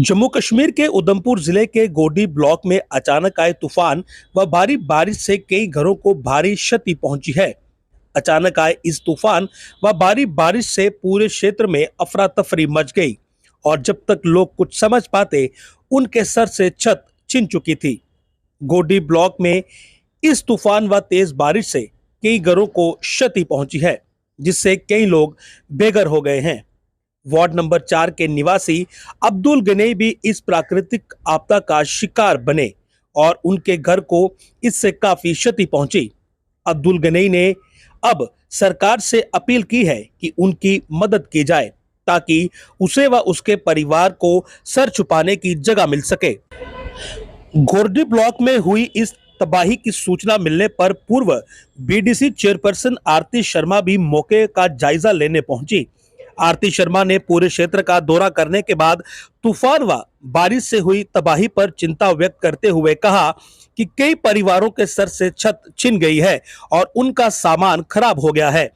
जम्मू कश्मीर के उधमपुर जिले के गोडी ब्लॉक में अचानक आए तूफान व भारी बारिश से कई घरों को भारी क्षति पहुंची है। अचानक आए इस तूफान व भारी बारिश से पूरे क्षेत्र में अफरा तफरी मच गई और जब तक लोग कुछ समझ पाते उनके सर से छत छिन चुकी थी। गोडी ब्लॉक में इस तूफान व तेज बारिश से कई घरों को क्षति पहुंची है, जिससे कई लोग बेघर हो गए हैं। वार्ड नंबर 4 के निवासी अब्दुल गनी भी इस प्राकृतिक आपदा का शिकार बने और उनके घर को इससे काफी क्षति पहुंची। अब्दुल गनी ने अब सरकार से अपील की है कि उनकी मदद की जाए ताकि उसे व उसके परिवार को सर छुपाने की जगह मिल सके। गोरडी ब्लॉक में हुई इस तबाही की सूचना मिलने पर पूर्व बीडीसी चेयरपर्सन आरती शर्मा भी मौके का जायजा लेने पहुंची। आरती शर्मा ने पूरे क्षेत्र का दौरा करने के बाद तूफान व बारिश से हुई तबाही पर चिंता व्यक्त करते हुए कहा कि कई परिवारों के सर से छत छिन गई है और उनका सामान खराब हो गया है।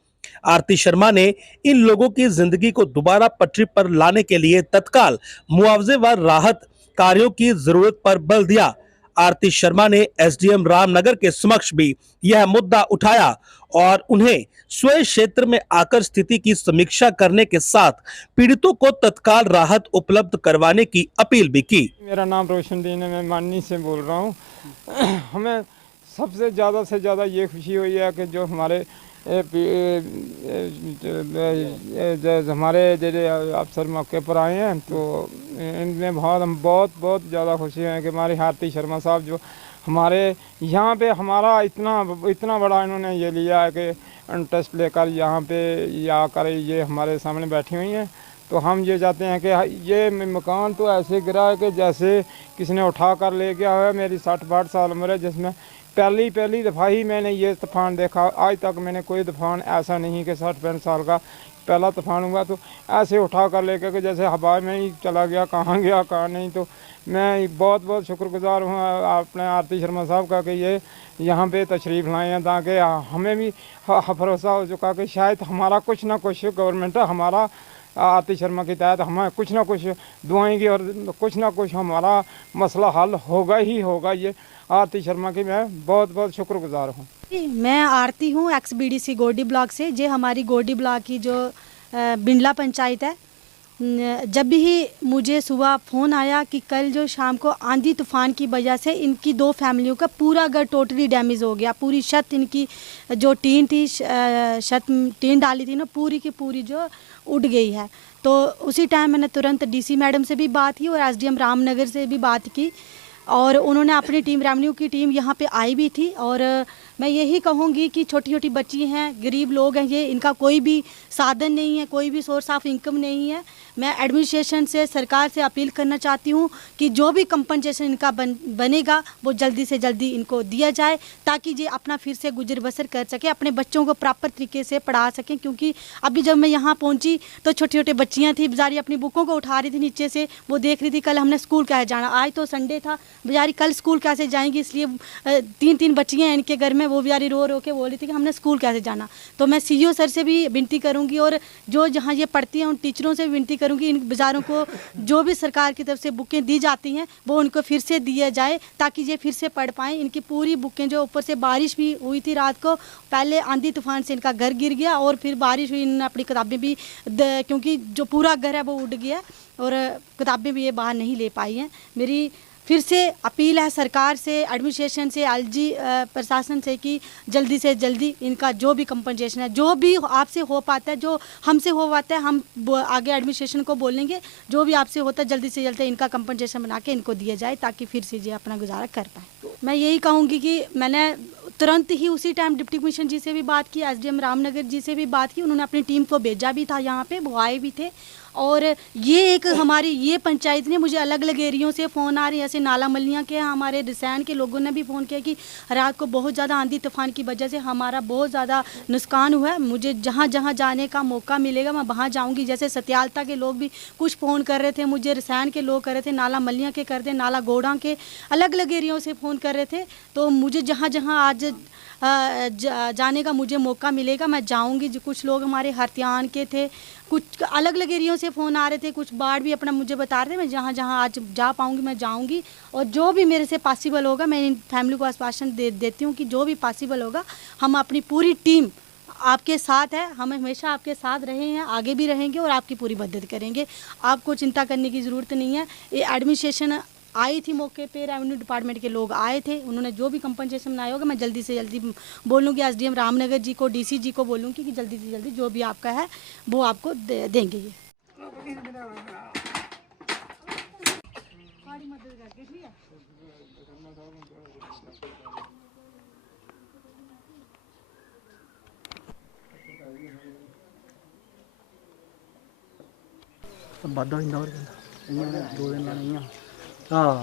आरती शर्मा ने इन लोगों की जिंदगी को दोबारा पटरी पर लाने के लिए तत्काल मुआवजे व राहत कार्यों की जरूरत पर बल दिया। आरती शर्मा ने एसडीएम रामनगर के समक्ष भी यह मुद्दा उठाया और उन्हें स्वयं क्षेत्र में आकर स्थिति की समीक्षा करने के साथ पीड़ितों को तत्काल राहत उपलब्ध करवाने की अपील भी की। मेरा नाम रोशनदीन है, मैं माननी से बोल रहा हूँ। हमें सबसे ज़्यादा ये खुशी हुई है कि जो हमारे अफसर मौके पर आए हैं, तो इनमें हम बहुत ज़्यादा खुशी हैं कि हमारे आरती शर्मा साहब जो हमारे यहाँ पे हमारा इतना बड़ा इन्होंने ये लिया है कि इंटरेस्ट लेकर यहाँ पे आकर ये हमारे सामने बैठी हुई हैं। तो हम ये चाहते हैं कि ये मकान तो ऐसे गिरा है कि जैसे किसी ने उठा कर ले गया है। मेरी 60-62 साल उम्र है, जिसमें पहली दफ़ा ही मैंने ये तूफ़ान देखा। आज तक मैंने कोई तूफ़ान ऐसा नहीं कि 60-65 साल का पहला तूफ़ान हुआ तो ऐसे उठा कर लेकर के जैसे हवा में ही चला गया, कहाँ गया कहाँ नहीं। तो मैं बहुत शुक्रगुजार हूँ अपने आरती शर्मा साहब का कि ये यहाँ पे तशरीफ़ लाए हैं, ताकि हमें भी भरोसा हो चुका कि शायद हमारा कुछ ना कुछ गवर्नमेंट हमारा आरती शर्मा के तहत हमें कुछ ना कुछ दुआएंगी और कुछ ना कुछ हमारा मसला हल होगा ही होगा। ये आरती शर्मा की मैं बहुत शुक्रगुजार हूँ। मैं आरती हूँ, एक्स बीडीसी गोडी ब्लॉक से। जे हमारी गोडी ब्लॉक की जो बिंडला पंचायत है, जब भी मुझे सुबह फ़ोन आया कि कल जो शाम को आंधी तूफ़ान की वजह से इनकी 2 फैमिलियों का पूरा घर टोटली डैमेज हो गया। पूरी छत इनकी जो टीन थी, टीन डाली थी ना, पूरी की पूरी जो उड़ गई है। तो उसी टाइम मैंने तुरंत डीसी मैडम से भी बात की और एसडीएम रामनगर से भी बात की और उन्होंने अपनी टीम, रेवेन्यू की टीम यहाँ पे आई भी थी। और मैं यही कहूँगी कि छोटी छोटी बच्ची हैं, गरीब लोग हैं, ये इनका कोई भी साधन नहीं है, कोई भी सोर्स ऑफ इनकम नहीं है। मैं एडमिनिस्ट्रेशन से, सरकार से अपील करना चाहती हूँ कि जो भी कंपनसेशन इनका बनेगा वो जल्दी से जल्दी इनको दिया जाए, ताकि ये अपना फिर से गुजर बसर कर सके, अपने बच्चों को प्रॉपर तरीके से पढ़ा सकें। क्योंकि अभी जब मैं यहाँ पहुँची तो छोटी छोटी बच्चियाँ थी, बेचारी अपनी बुकों को उठा रही थी नीचे से, वो देख रही थी कल हमने स्कूल कैसे जाना। आज तो संडे था, बेचारी कल स्कूल कैसे जाएंगी, इसलिए 3 बच्चियाँ हैं इनके घर में, वो बेचारी रो के बोल रही थी कि हमने स्कूल कैसे जाना। तो मैं सीईओ सर से भी विनती करूँगी और जो जहाँ ये पढ़ती हैं उन टीचरों से भी विनती करूँगी, इन बेचारों को जो भी सरकार की तरफ से बुकें दी जाती हैं वो उनको फिर से दिया जाए, ताकि ये फिर से पढ़ पाएँ। इनकी पूरी बुकें, जो ऊपर से बारिश भी हुई थी रात को, पहले आंधी तूफान से इनका घर गिर गया और फिर बारिश हुई, इन्होंने अपनी किताबें भी क्योंकि जो पूरा घर है वो उड़ गया और किताबें भी ये बाहर नहीं ले पाई हैं। मेरी फिर से अपील है सरकार से, एडमिनिस्ट्रेशन से, एलजी प्रशासन से कि जल्दी से जल्दी इनका जो भी कंपनसेशन है, जो भी आपसे हो पाता है, जो हमसे हो पाता है, हम आगे एडमिनिस्ट्रेशन को बोलेंगे, जो भी आपसे होता है जल्दी से जल्दी इनका कंपनसेशन बना के इनको दिया जाए, ताकि फिर से ये अपना गुजारा कर पाए। मैं यही कहूँगी कि मैंने तुरंत ही उसी टाइम डिप्टी कमिश्नर जी से भी बात की, एसडीएम रामनगर जी से भी बात की, उन्होंने अपनी टीम को भेजा भी था यहाँ पे, वो आए भी थे। और ये एक हमारी ये पंचायत ने मुझे अलग अलग एरियों से फ़ोन आ रहे हैं, जैसे नाला मलियाँ के हमारे रसैन के लोगों ने भी फ़ोन किया कि रात को बहुत ज़्यादा आंधी तूफान की वजह से हमारा बहुत ज़्यादा नुकसान हुआ है, मुझे जहाँ जहाँ जाने का मौका मिलेगा मैं वहाँ जाऊँगी। जैसे सत्यालता के लोग भी कुछ फ़ोन कर रहे थे मुझे, रसैन के लोग कर रहे थे, नाला मलियाँ के कर रहे थे, नाला गोड़ा के अलग अलग एरियों से फ़ोन कर रहे थे। तो मुझे जहाँ जहाँ आज जाने का मुझे मौका मिलेगा मैं जाऊँगी। जो कुछ लोग हमारे हरतियान के थे, कुछ अलग अलग एरियों से से फ़ोन आ रहे थे, कुछ बाढ़ भी अपना मुझे बता रहे थे। मैं जहाँ जहाँ आज जा पाऊँगी मैं जाऊँगी, और जो भी मेरे से पॉसिबल होगा मैं इन फैमिली को आश्वासन देती हूँ कि जो भी पॉसिबल होगा हम अपनी पूरी टीम आपके साथ है, हम हमेशा आपके साथ रहे हैं, आगे भी रहेंगे और आपकी पूरी मदद करेंगे। आपको चिंता करने की ज़रूरत नहीं है। ये एडमिनिस्ट्रेशन आई थी मौके पे, रेवेन्यू डिपार्टमेंट के लोग आए थे, उन्होंने जो भी कंपनसेशन बनाया होगा मैं जल्दी से जल्दी बोलूँगी, एसडीएम रामनगर जी को, डीसी जी को बोलूँगी कि जल्दी से जल्दी जो भी आपका है वो आपको देंगे ये। ਵਾਧਾ ਹੁੰਦਾ ਹੋਰ ਇਹਨਾਂ ਨੇ 2 ਦਿਨ ਲਾਣੀਆਂ ਹਾਂ